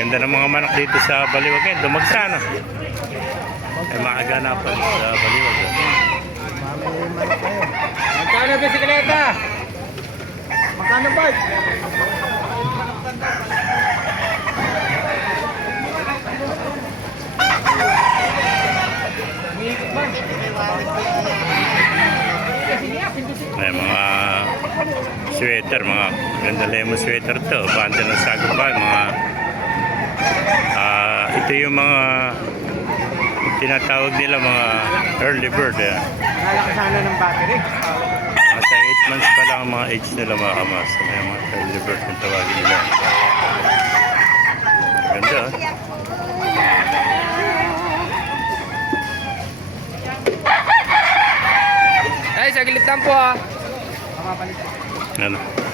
Ganda ng mga manok dito sa Baliwag. Eh, dumagsa na. Ay makaganapan sa Baliwag. Magkano bisikleta? Magkano ba? May mga sweater, mga ganda lemon sweater to. Banda ng sagupan, mga ito yung mga tinatawag nila mga early bird. Eh. Nalakas sana ng battery. Nasa 8 months pa lang ang mga age nila mga kamas. May mga early bird kung tawagin nila. Ganda. oh. Ay, sa gilid lang po ah. Ano?